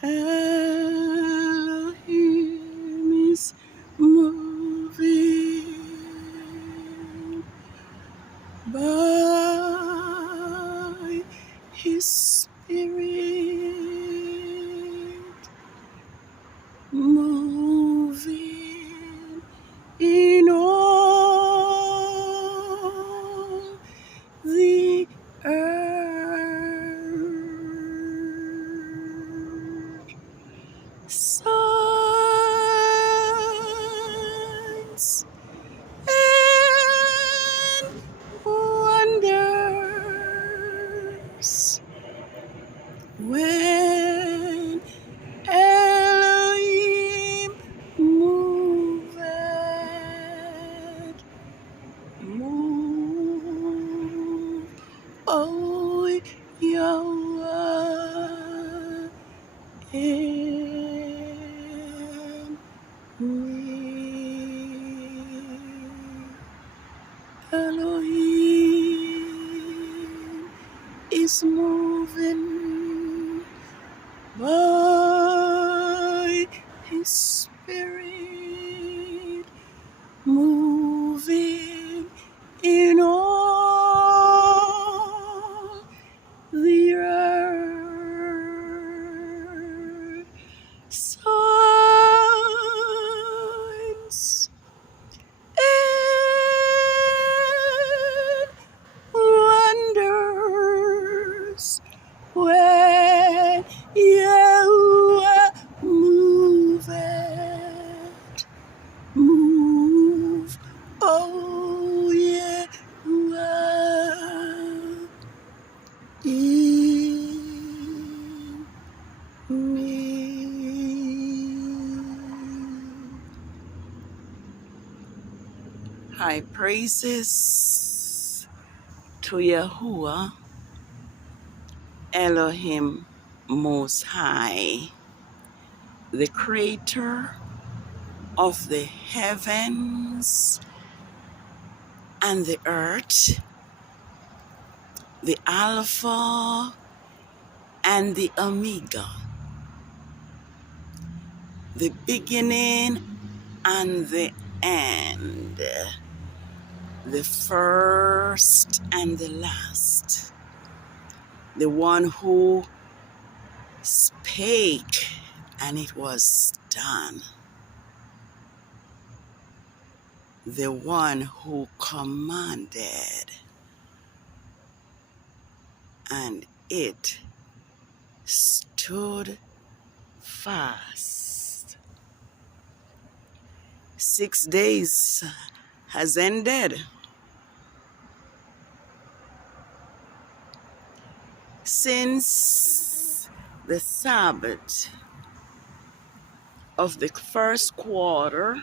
Elohim is moving by His Spirit, moving in all the earth. Signs and wonders when Elohim moveth, move, oh Yahweh, in me. Elohim is moving by His Spirit, moving in all the earth. Signs and wonders when Yahweh moveth, move, oh Yahweh, in me. High praises to Yahuwah Elohim Most High, the creator of the heavens and the earth, the Alpha and the Omega, the beginning and the end, the first and the last, the one who spake and it was done, the one who commanded and it stood fast. 6 days has ended since the Sabbath of the first quarter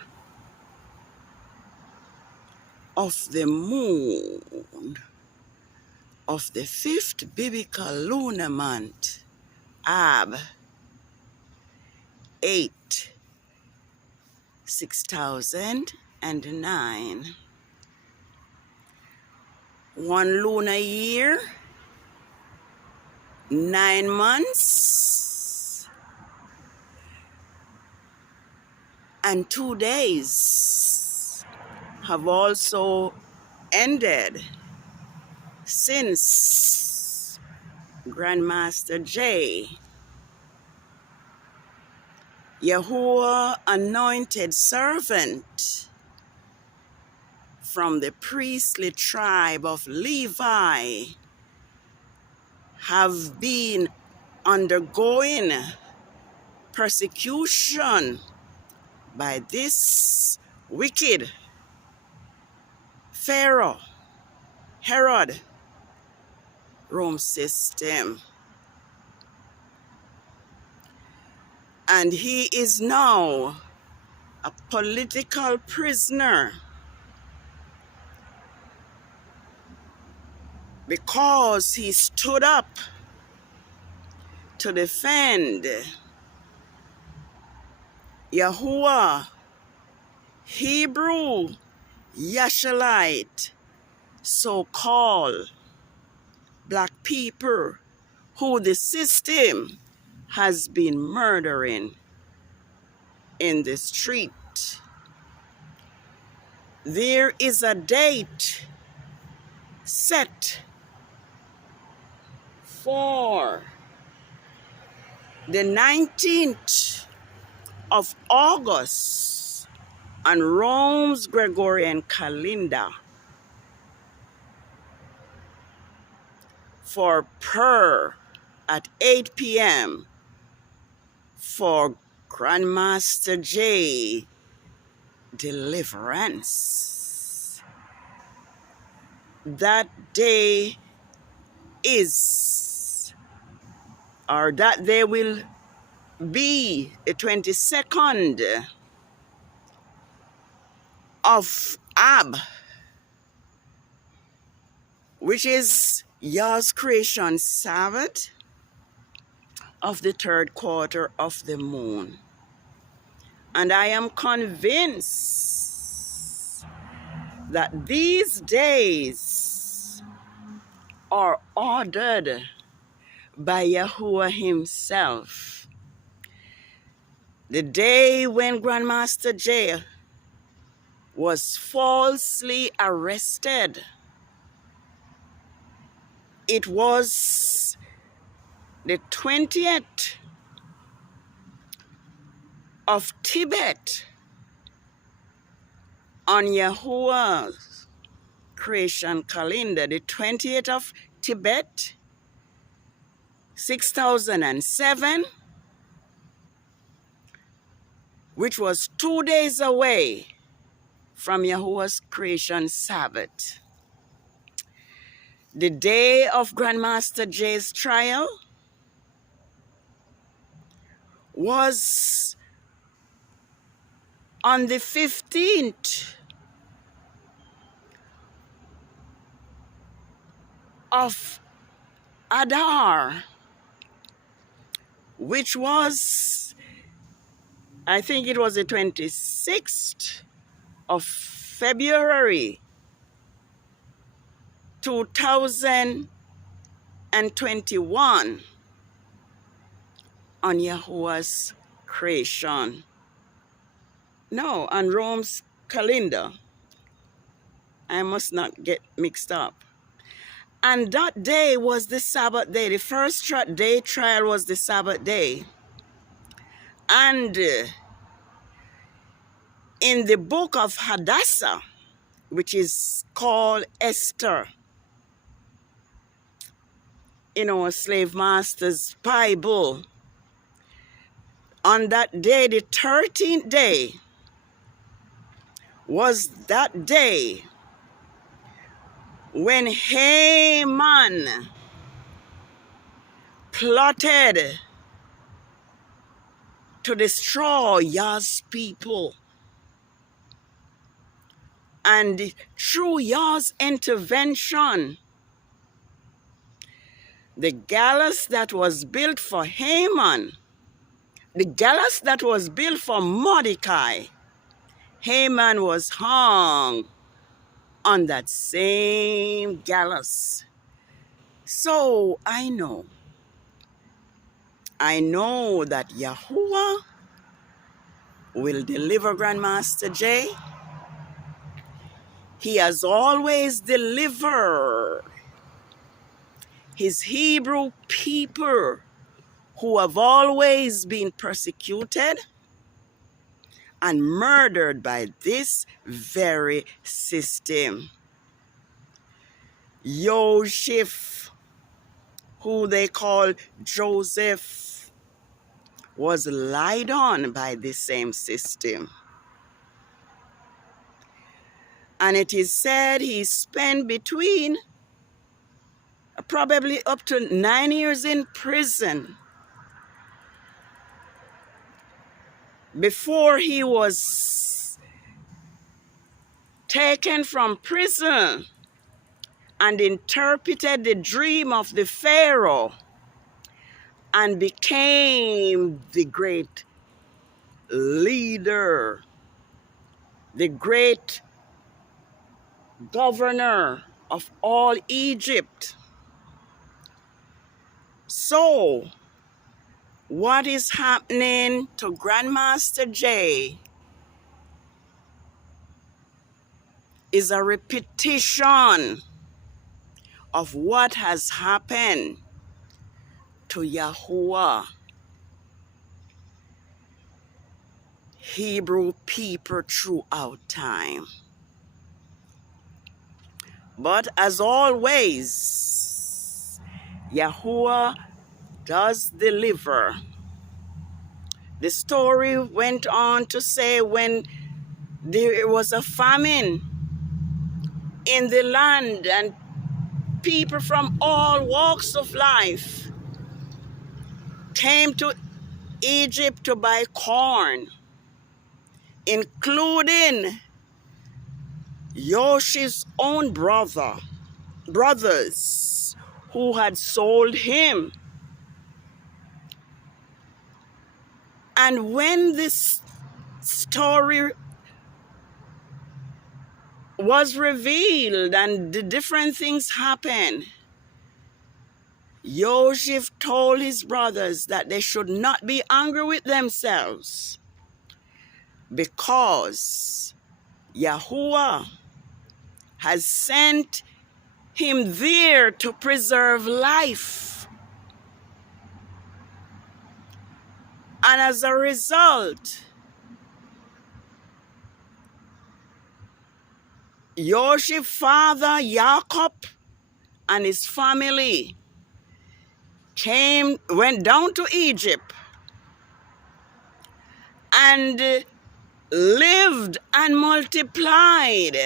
of the moon of the fifth biblical lunar month, Ab 8, 6009. 1 lunar year, 9 months, and 2 days have also ended since Grandmaster J, Yahuwah anointed servant from the priestly tribe of Levi, have been undergoing persecution by this wicked Pharaoh, Herod, Rome system. And he is now a political prisoner because he stood up to defend Yahuwah, Hebrew, Yashalite, so-called black people who the system has been murdering in the street. There is a date set for the 19th of August on Rome's Gregorian calendar for prayer at 8 p.m. for Grandmaster J deliverance. That day is, or that day will be the 22nd of Ab, which is Yah's creation Sabbath of the third quarter of the moon. And I am convinced that these days are ordered by Yahuwah himself. The day when Grandmaster J was falsely arrested, it was the 20th of Tibet on Yahuwah's creation calendar, the 20th of Tibet, 6007, which was 2 days away from Yahuwah's creation Sabbath. The day of Grandmaster J's trial was on the 15th of Adar, which was, I think it was the 26th of February 2021 on Yahuwah's creation. No, on Rome's calendar. I must not get mixed up. And that day was the Sabbath day. The first day trial was the Sabbath day. And in the book of Hadassah, which is called Esther, in our slave master's Bible, on that day, the 13th day, was that day when Haman plotted to destroy Yah's people. And through Yah's intervention, the gallows that was built for Haman, the gallows that was built for Mordecai, Haman was hung on that same gallows. So I know that Yahuwah will deliver Grandmaster J. He has always delivered his Hebrew people who have always been persecuted and murdered by this very system. Yoshef, who they call Joseph, was lied on by this same system. And it is said he spent between probably up to 9 years in prison before he was taken from prison and interpreted the dream of the Pharaoh and became the great leader, the great governor of all Egypt. So what is happening to Grandmaster Jay is a repetition of what has happened to Yahuwah, Hebrew people throughout time. But as always, Yahuwah does deliver. The story went on to say when there was a famine in the land and people from all walks of life came to Egypt to buy corn, including Yosh's own brothers who had sold him. And when this story was revealed and the different things happened, Joseph told his brothers that they should not be angry with themselves because Yahuwah has sent him there to preserve life. And as a result, Joseph's father, Jacob, and his family went down to Egypt and lived and multiplied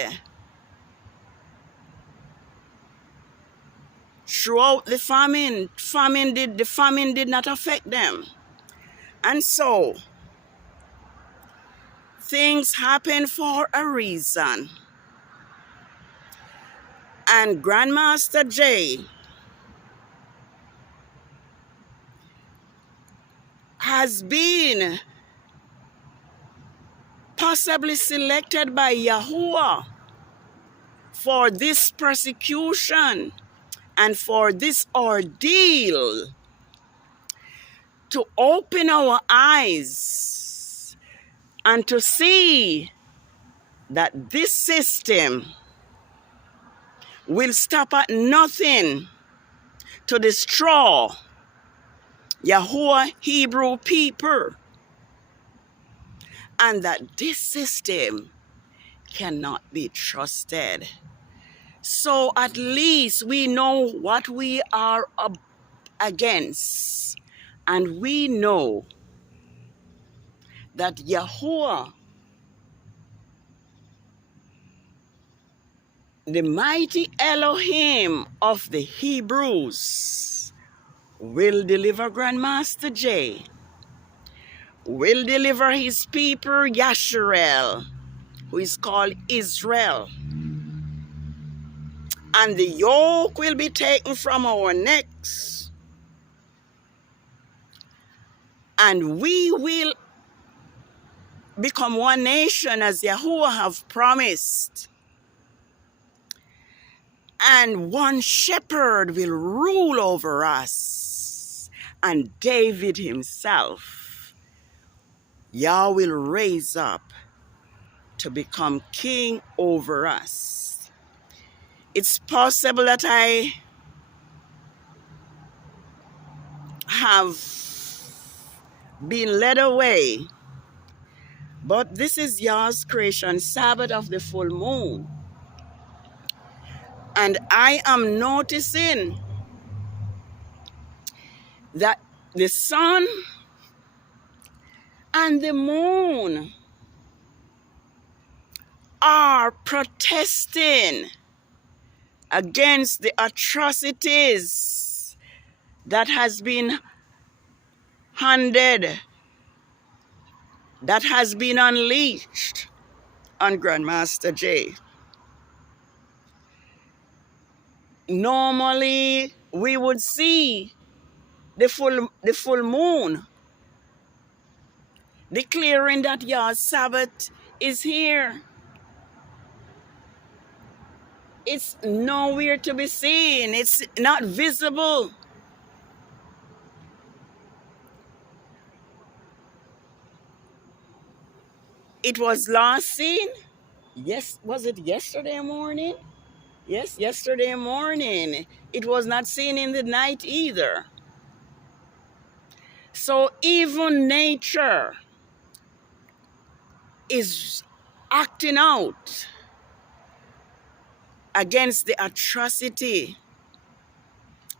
throughout the famine. The famine did not affect them. And so, things happen for a reason. And Grandmaster Jay has been possibly selected by Yahuwah for this persecution and for this ordeal to open our eyes and to see that this system will stop at nothing to destroy Yahuwah Hebrew people, and that this system cannot be trusted. So at least we know what we are up against, and we know that Yahuwah, the mighty Elohim of the Hebrews, will deliver Grandmaster Jay, will deliver his people Yasharel, who is called Israel. And the yoke will be taken from our necks. And we will become one nation as Yahuwah have promised. And one shepherd will rule over us. And David himself, Yah will raise up to become king over us. It's possible that I have been led away, but this is Yah's creation, Sabbath of the full moon. And I am noticing that the sun and the moon are protesting against the atrocities that has been handed, that has been unleashed on Grandmaster Jay. Normally, we would see the full moon declaring that your Sabbath is here. It's nowhere to be seen. It's not visible. It was last seen, yes, was it yesterday morning? Yes, yesterday morning. It was not seen in the night either. So even nature is acting out against the atrocity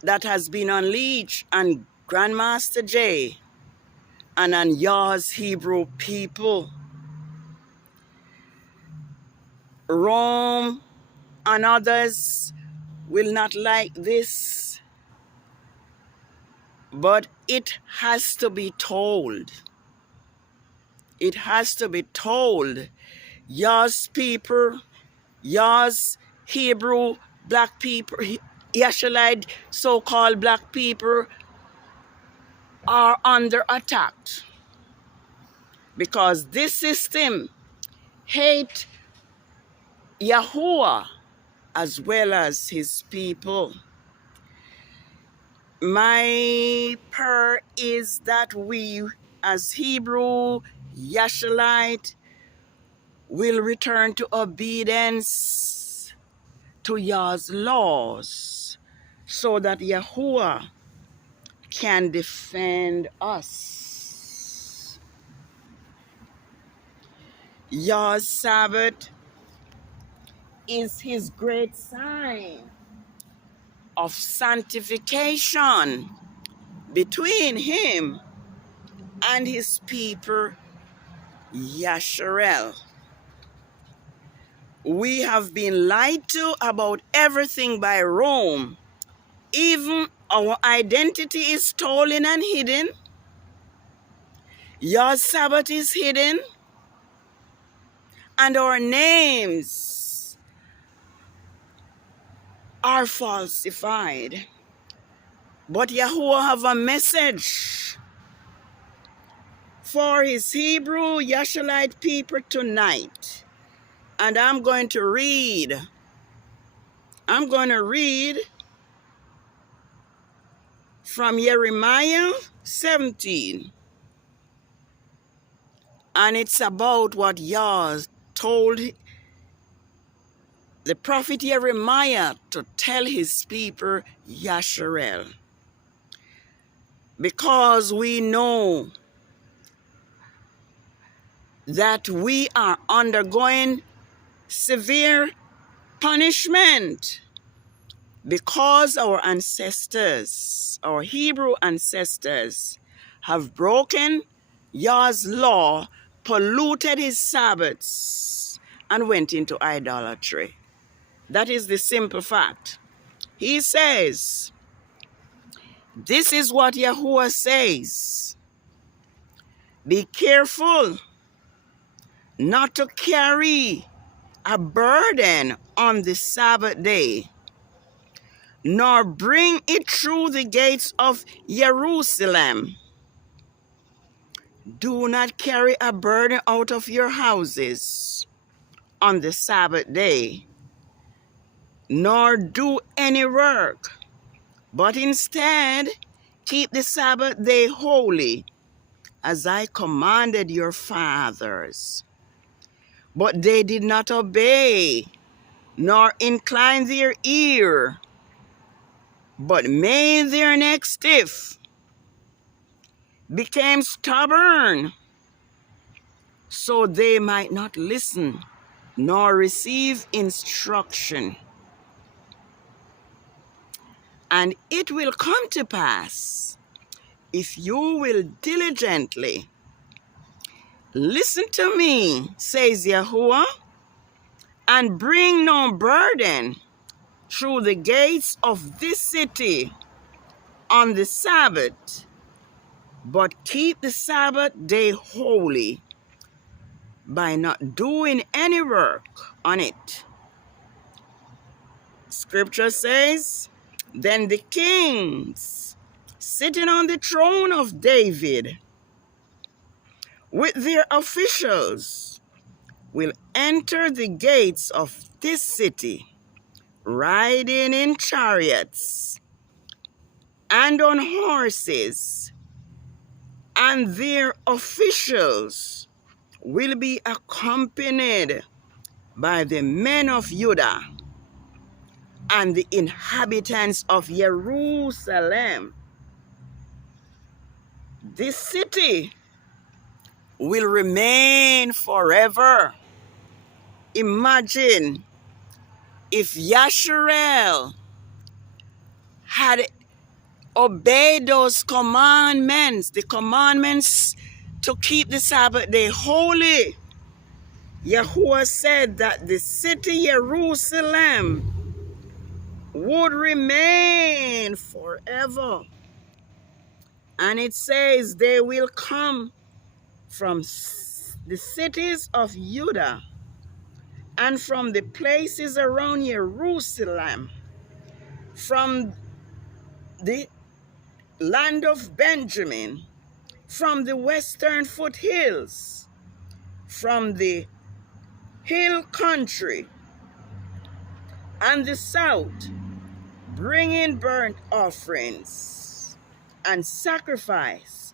that has been unleashed on Grandmaster Jay and on Yah's Hebrew people. Rome and others will not like this, but it has to be told. It has to be told. Yah's people, Yah's Hebrew black people, Yashalite so-called black people are under attack because this system hate Yahuwah as well as his people. My prayer is that we as Hebrew Yashalite will return to obedience to Yah's laws so that Yahuwah can defend us. Yah's Sabbath is his great sign of sanctification between him and his people, Yasharel. We have been lied to about everything by Rome. Even our identity is stolen and hidden. Your Sabbath is hidden. And our names are falsified. But Yahuwah have a message for his Hebrew Yashalite people tonight. And I'm going to read from Jeremiah 17. And it's about what Yah told the prophet Jeremiah to tell his people Yasharel. Because we know that we are undergoing severe punishment because our ancestors, our Hebrew ancestors, have broken Yah's law, polluted his Sabbaths, and went into idolatry. That is the simple fact. He says, this is what Yahuwah says. Be careful not to carry a burden on the Sabbath day, nor bring it through the gates of Jerusalem. Do not carry a burden out of your houses on the Sabbath day, nor do any work, but instead keep the Sabbath day holy, as I commanded your fathers. But they did not obey, nor incline their ear, but made their neck stiff, became stubborn, so they might not listen, nor receive instruction. And it will come to pass, if you will diligently listen to me, says Yahuwah, and bring no burden through the gates of this city on the Sabbath, but keep the Sabbath day holy by not doing any work on it. Scripture says, then the kings sitting on the throne of David with their officials will enter the gates of this city, riding in chariots and on horses, and their officials will be accompanied by the men of Judah and the inhabitants of Jerusalem. This city will remain forever. Imagine if Yasharel had obeyed those commandments, the commandments to keep the Sabbath day holy. Yahuwah said that the city Jerusalem would remain forever. And it says they will come from the cities of Judah and from the places around Jerusalem, from the land of Benjamin, from the western foothills, from the hill country, and the south, bringing burnt offerings and sacrifice,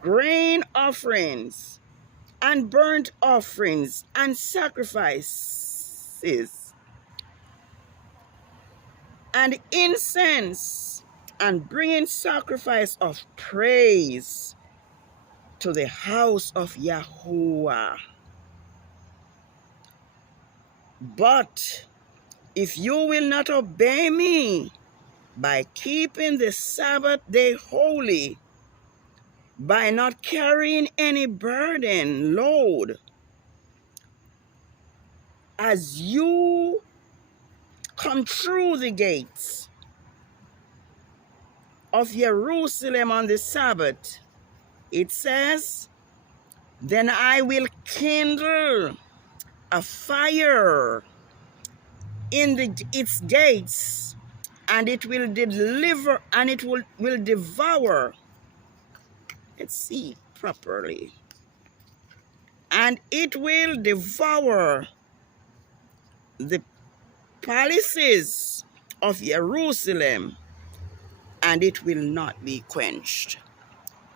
grain offerings and burnt offerings and sacrifices, and incense, and bringing sacrifice of praise to the house of Yahuwah. But if you will not obey me by keeping the Sabbath day holy, by not carrying any burden, load, as you come through the gates of Jerusalem on the Sabbath, it says, then I will kindle a fire in its gates, and it will deliver, and it will devour. Let's see properly. And it will devour the palaces of Jerusalem, and it will not be quenched.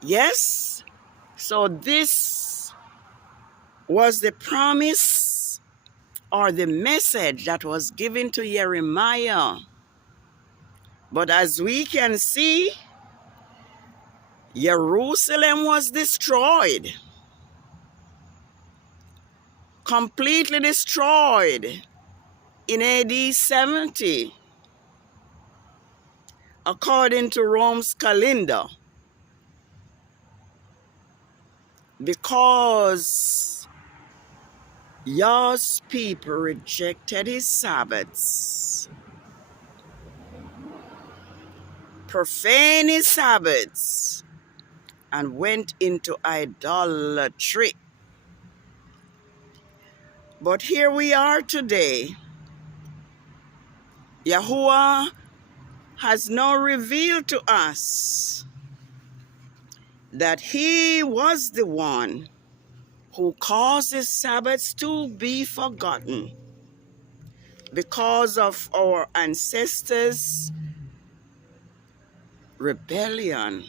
Yes, so this was the promise or the message that was given to Jeremiah. But as we can see, Jerusalem was destroyed, completely destroyed in AD 70, according to Rome's calendar, because Yah's people rejected his Sabbaths, profaned his Sabbaths, and went into idolatry. But here we are today. Yahuwah has now revealed to us that he was the one who caused the Sabbaths to be forgotten because of our ancestors' rebellion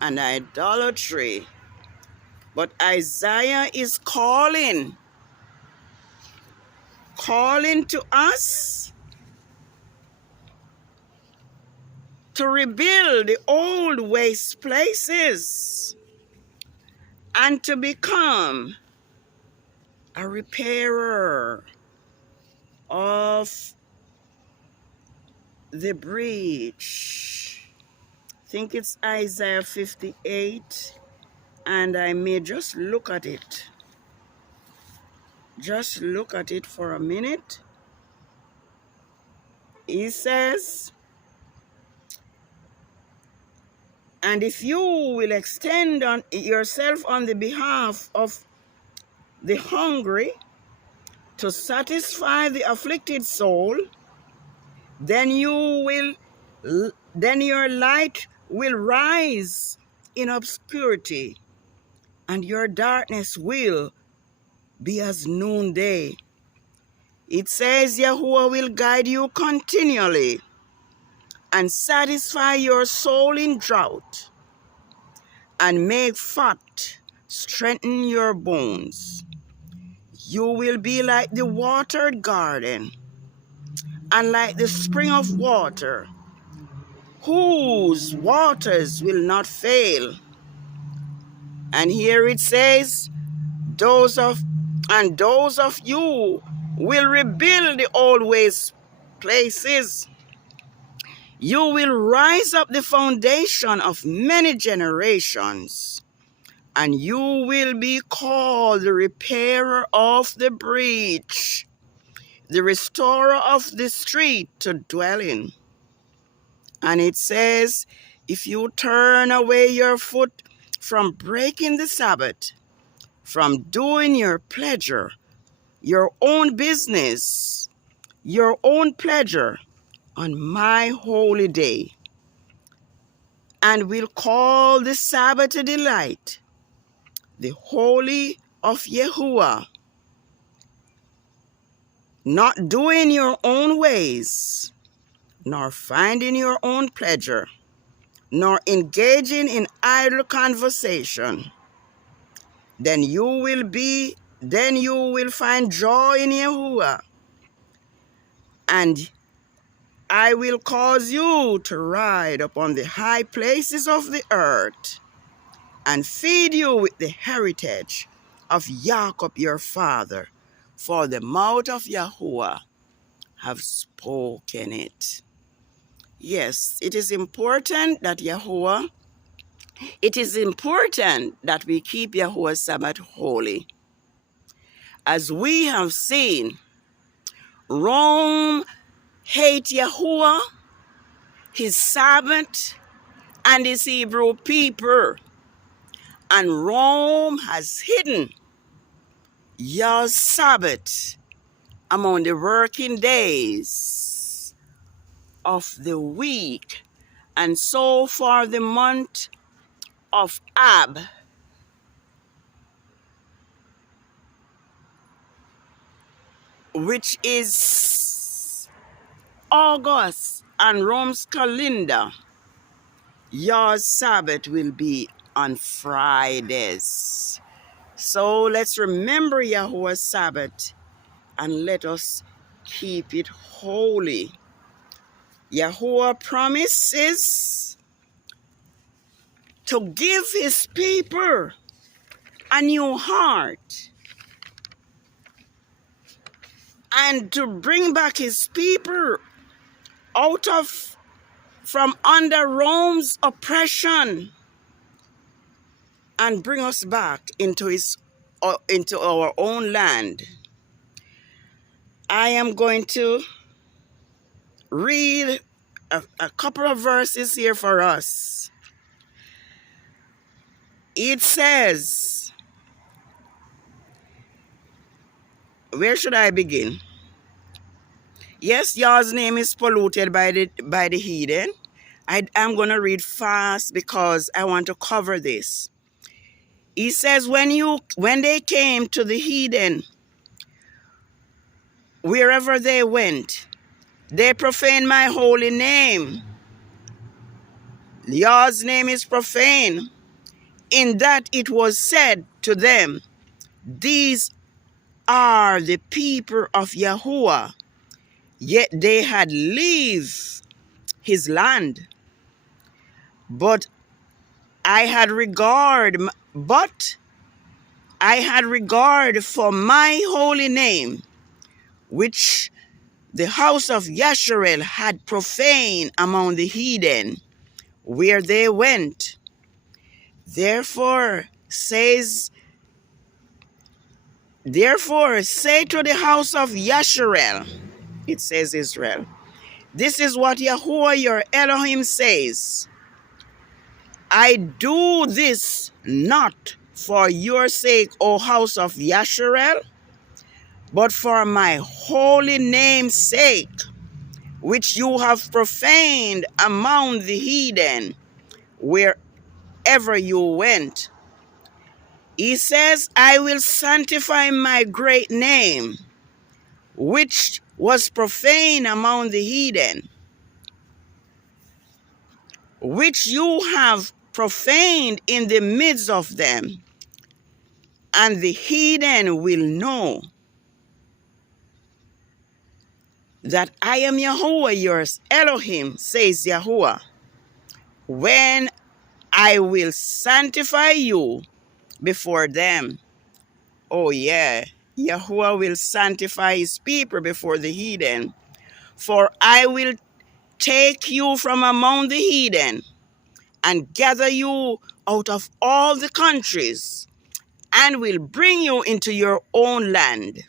and idolatry. But Isaiah is calling to us to rebuild the old waste places and to become a repairer of the breach. I think it's Isaiah 58, and I may just look at it. Just look at it for a minute. He says, and if you will extend on yourself on the behalf of the hungry to satisfy the afflicted soul, then your light will rise in obscurity, and your darkness will be as noonday. It says Yahuwah will guide you continually and satisfy your soul in drought and make fat strengthen your bones. You will be like the watered garden and like the spring of water, whose waters will not fail. And here it says, those of you will rebuild the old waste places. You will rise up the foundation of many generations, and you will be called the repairer of the breach, the restorer of the street to dwell in. And it says, if you turn away your foot from breaking the Sabbath, from doing your pleasure, your own business, your own pleasure on my holy day, and will call the Sabbath a delight, the holy of Yahuwah, not doing your own ways, nor finding your own pleasure, nor engaging in idle conversation, then you will find joy in Yahuwah, and I will cause you to ride upon the high places of the earth, and feed you with the heritage of Jacob your father, for the mouth of Yahuwah have spoken it. Yes, it is important that we keep Yahuwah's Sabbath holy. As we have seen, Rome hate Yahuwah, his Sabbath, and his Hebrew people. And Rome has hidden Yah's Sabbath among the working days of the week. And so for the month of Ab, which is August and Rome's calendar, your Sabbath will be on Fridays. So let's remember Yahuwah's Sabbath and let us keep it holy. Yahuwah promises to give his people a new heart and to bring back his people from under Rome's oppression and bring us back into our own land. I am going to read a couple of verses here for us. It says, where should I begin? Yes, Yah's name is polluted by the heathen. I'm going to read fast because I want to cover this. He says, when they came to the heathen, wherever they went, they profaned my holy name. Yah's name is profane, in that it was said to them, these are the people of Yahuwah, yet they had leave his land. But I had regard for my holy name, which the house of Yasharel had profaned among the heathen, where they went. Therefore say to the house of Yasharel, it says Israel, this is what Yahuwah your Elohim says, I do this not for your sake, O house of Yasharel, but for my holy name's sake, which you have profaned among the heathen, wherever you went. He says, I will sanctify my great name, which was profaned among the heathen, which you have profaned in the midst of them. And the heathen will know that I am Yahuwah, yours Elohim, says Yahuwah, when I will sanctify you before them. Oh yeah, Yahuwah will sanctify his people before the heathen. For I will take you from among the heathen and gather you out of all the countries and will bring you into your own land.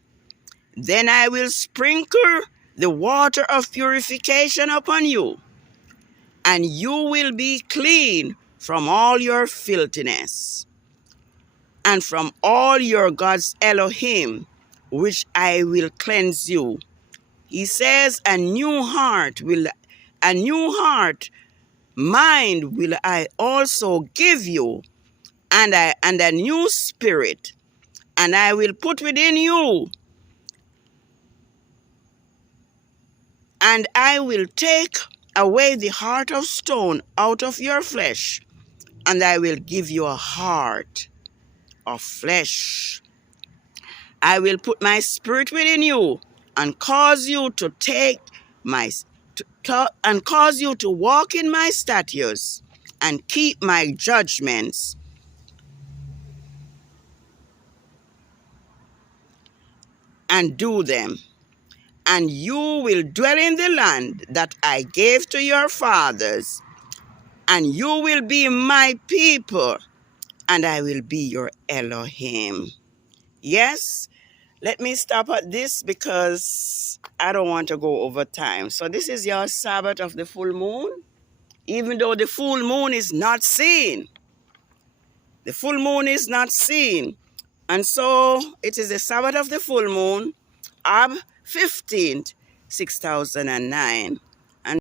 Then I will sprinkle the water of purification upon you, and you will be clean from all your filthiness and from all your gods Elohim, which I will cleanse you. He says, a new heart, mind will I also give you, and a new spirit, and I will put within you, and I will take away the heart of stone out of your flesh, and I will give you a heart of flesh. I will put my spirit within you and cause you to cause you to walk in my statutes and keep my judgments and do them. And you will dwell in the land that I gave to your fathers, and you will be my people, and I will be your Elohim. Yes, let me stop at this because I don't want to go over time. So this is your Sabbath of the full moon, even though the full moon is not seen. The full moon is not seen. And so it is the Sabbath of the full moon, Ab 15th, 6009.